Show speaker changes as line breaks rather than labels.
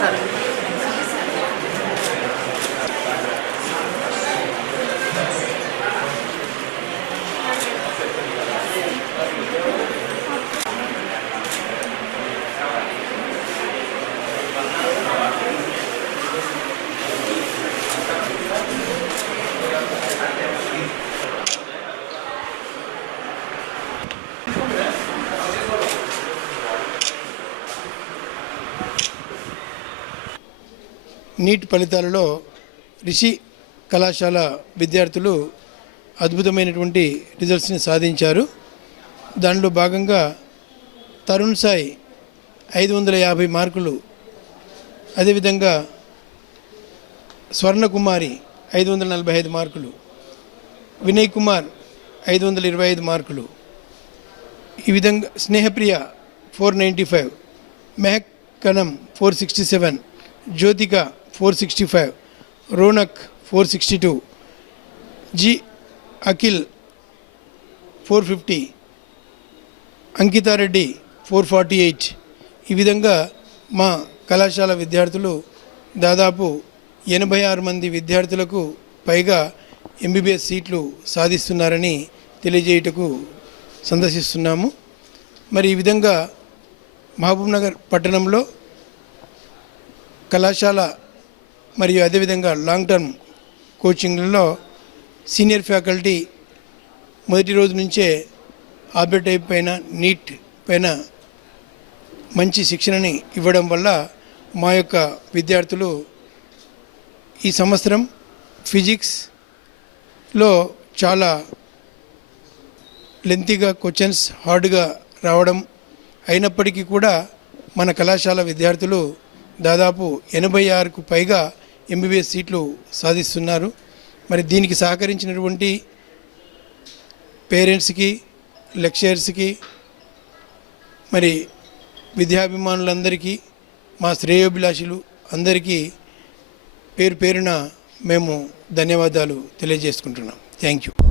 さる。నీట్ ఫలితాలలో రిషి కళాశాల విద్యార్థులు అద్భుతమైనటువంటి రిజల్ట్స్ని సాధించారు. దానిలో భాగంగా తరుణ్ సాయి ఐదు వందల యాభై మార్కులు అదేవిధంగా స్వర్ణకుమారి ఐదు వందల నలభై ఐదు మార్కులు వినయ్ కుమార్ ఐదు వందల ఇరవై ఐదు మార్కులు ఈ విధంగా Snehapriya four ninety five Mehak కనం four sixty seven Jyothika four sixty five Ronak four sixty two G Akhil four fifty Ankitha Reddy four forty eight. ఈ విధంగా మా కళాశాల విద్యార్థులు దాదాపు ఎనభై ఆరు మంది విద్యార్థులకు పైగా ఎంబీబీఎస్ సీట్లు సాధిస్తున్నారని తెలియజేయుటకు సందర్శిస్తున్నాము. మరి ఈ విధంగా మహబూబ్నగర్ పట్టణంలో కళాశాల మరియు అదేవిధంగా లాంగ్ టర్మ్ కోచింగ్లలో సీనియర్ ఫ్యాకల్టీ మొదటి రోజు నుంచే ఆబ్జెక్ట్ పైన నీట్ పైన మంచి శిక్షణని ఇవ్వడం వల్ల మా యొక్క విద్యార్థులు ఈ సంవత్సరం ఫిజిక్స్లో చాలా లెంతీగా క్వశ్చన్స్ హార్డ్గా రావడం అయినప్పటికీ కూడా మన కళాశాల విద్యార్థులు దాదాపు ఎనభై ఆరుకు పైగా ఎంబీబీఎస్ సీట్లు సాధిస్తున్నారు. మరి దీనికి సహకరించినటువంటి పేరెంట్స్కి లెక్చరర్స్కి మరి విద్యాభిమానులందరికీ మా శ్రేయోభిలాషులు అందరికీ పేరు పేరున మేము ధన్యవాదాలు తెలియజేసుకుంటున్నాం. Thank you.